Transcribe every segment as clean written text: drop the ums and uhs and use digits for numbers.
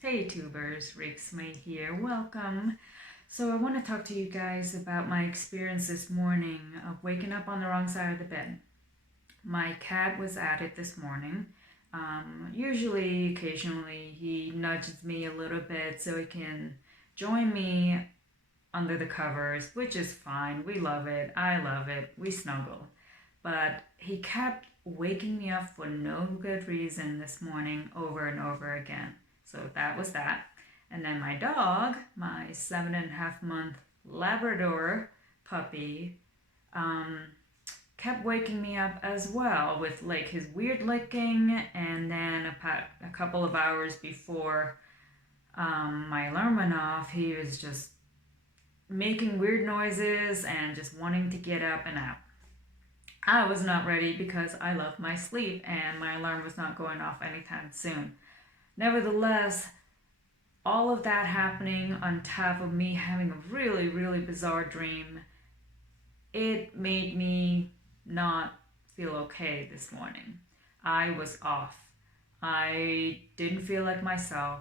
Hey tubers, Rick's May here. Welcome. So I want to talk to you guys about my experience this morning of waking up on the wrong side of the bed. My cat was at it this morning. Usually, occasionally, he nudges me a little bit so he can join me under the covers, which is fine. We love it. I love it. We snuggle. But he kept waking me up for no good reason this morning over and over again. So that was that. And then my dog, my 7.5 month Labrador puppy, um, kept waking me up as well with like his weird licking. And then a couple of hours before my alarm went off, he was just making weird noises and just wanting to get up and out. I was not ready because I love my sleep and my alarm was not going off anytime soon. Nevertheless, all of that happening on top of me having a really, really bizarre dream, it made me not feel okay this morning. I was off. I didn't feel like myself,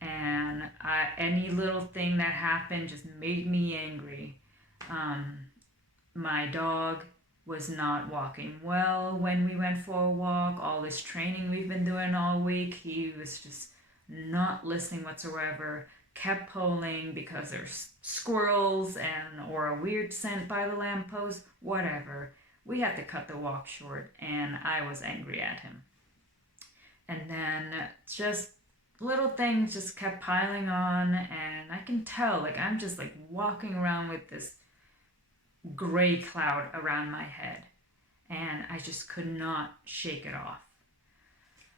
and any little thing that happened just made me angry. Um, my dog was not walking well when we went for a walk. All this training we've been doing all week, he was just not listening whatsoever. Kept pulling because there's squirrels and or a weird scent by the lamppost, whatever. We had to cut the walk short, and I was angry at him. And then just little things just kept piling on, and I can tell like I'm just like walking around with this gray cloud around my head, and I just could not shake it off.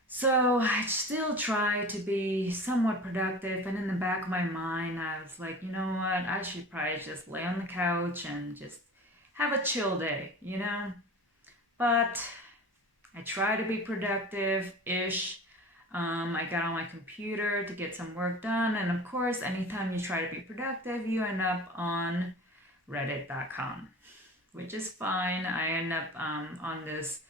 So I still try to be somewhat productive, and in the back of my mind, I was like, you know what, I should probably just lay on the couch and just have a chill day, you know? But I try to be productive ish. I got on my computer to get some work done, and of course, anytime you try to be productive, you end up on reddit.com, which is fine. I end up on this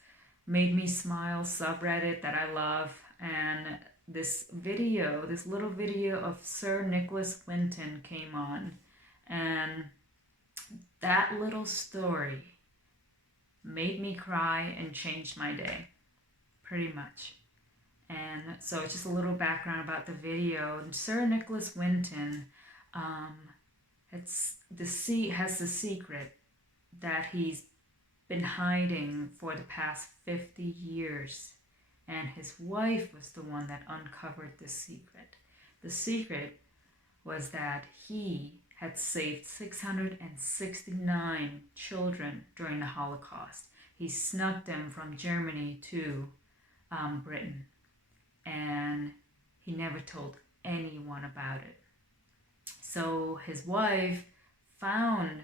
Made Me Smile subreddit that I love, and this little video of Sir Nicholas Winton came on, and that little story made me cry and changed my day, pretty much. And so, just a little background about the video. Sir Nicholas Winton, um, has the secret that he's been hiding for the past 50 years. And his wife was the one that uncovered the secret. The secret was that he had saved 669 children during the Holocaust. He snuck them from Germany to Britain, and he never told anyone about it. So his wife found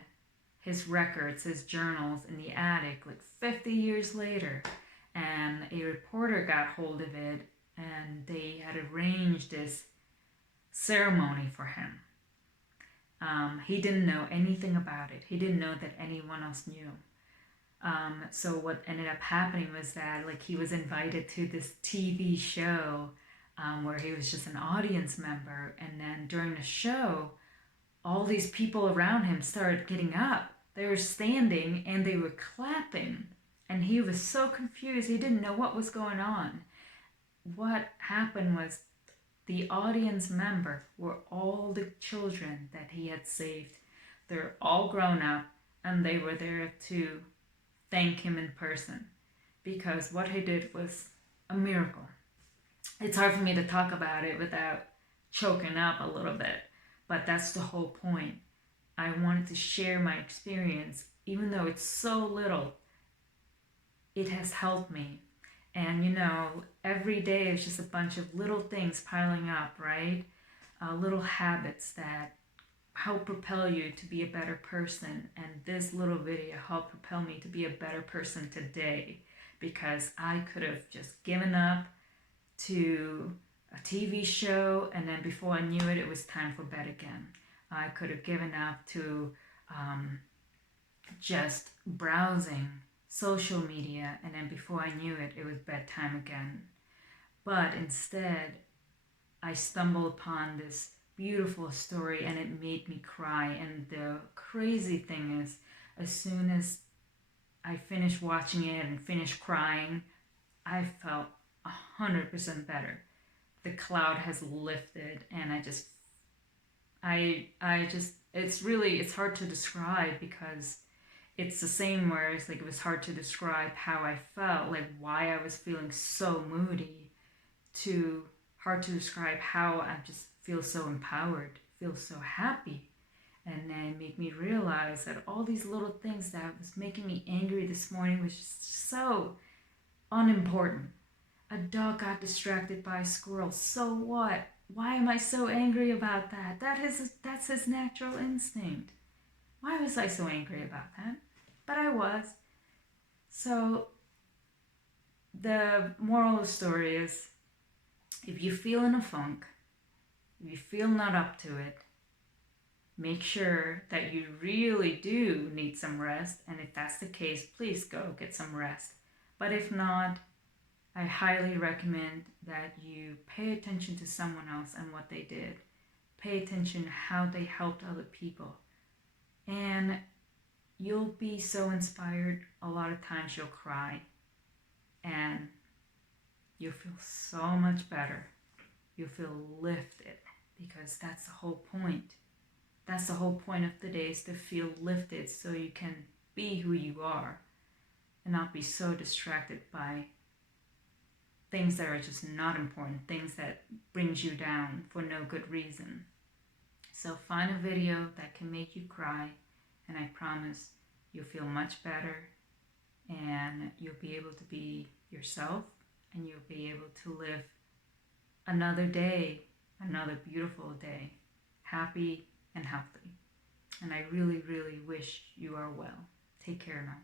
his records, his journals in the attic like 50 years later, and a reporter got hold of it, and they had arranged this ceremony for him. He didn't know anything about it. He didn't know that anyone else knew. So what ended up happening was that like he was invited to this TV show where he was just an audience member, and then during the show, all these people around him started getting up. They were standing and they were clapping, and he was so confused. He didn't know what was going on. What happened was the audience member were all the children that he had saved. They're all grown up, and they were there to thank him in person because what he did was a miracle. It's hard for me to talk about it without choking up a little bit, but that's the whole point. I wanted to share my experience, even though it's so little, it has helped me. And you know, every day is just a bunch of little things piling up, right? Little habits that help propel you to be a better person. And this little video helped propel me to be a better person today, because I could have just given up to a TV show, and then before I knew it, it was time for bed again. I could have given up to just browsing social media, and then before I knew it, it was bedtime again. But instead, I stumbled upon this beautiful story and it made me cry. And the crazy thing is, as soon as I finished watching it and finished crying, I felt 100% better. The cloud has lifted, and it's hard to describe, because it's the same where it's like it was hard to describe how I felt, like why I was feeling so moody, to hard to describe how I just feel so empowered, feel so happy. And then make me realize that all these little things that was making me angry this morning was just so unimportant. A dog got distracted by a squirrel. So what? Why am I so angry about that? That's his natural instinct. Why was I so angry about that? But I was. So the moral of the story is, if you feel in a funk, if you feel not up to it, make sure that you really do need some rest. And if that's the case, please go get some rest. But if not, I highly recommend that you pay attention to someone else and what they did. Pay attention to how they helped other people. And you'll be so inspired. A lot of times you'll cry. And you'll feel so much better. You'll feel lifted, because that's the whole point. That's the whole point of the day, is to feel lifted so you can be who you are and not be so distracted by things that are just not important, things that brings you down for no good reason. So find a video that can make you cry, and I promise you'll feel much better, and you'll be able to be yourself, and you'll be able to live another day, another beautiful day, happy and healthy. And I really, really wish you are well. Take care now.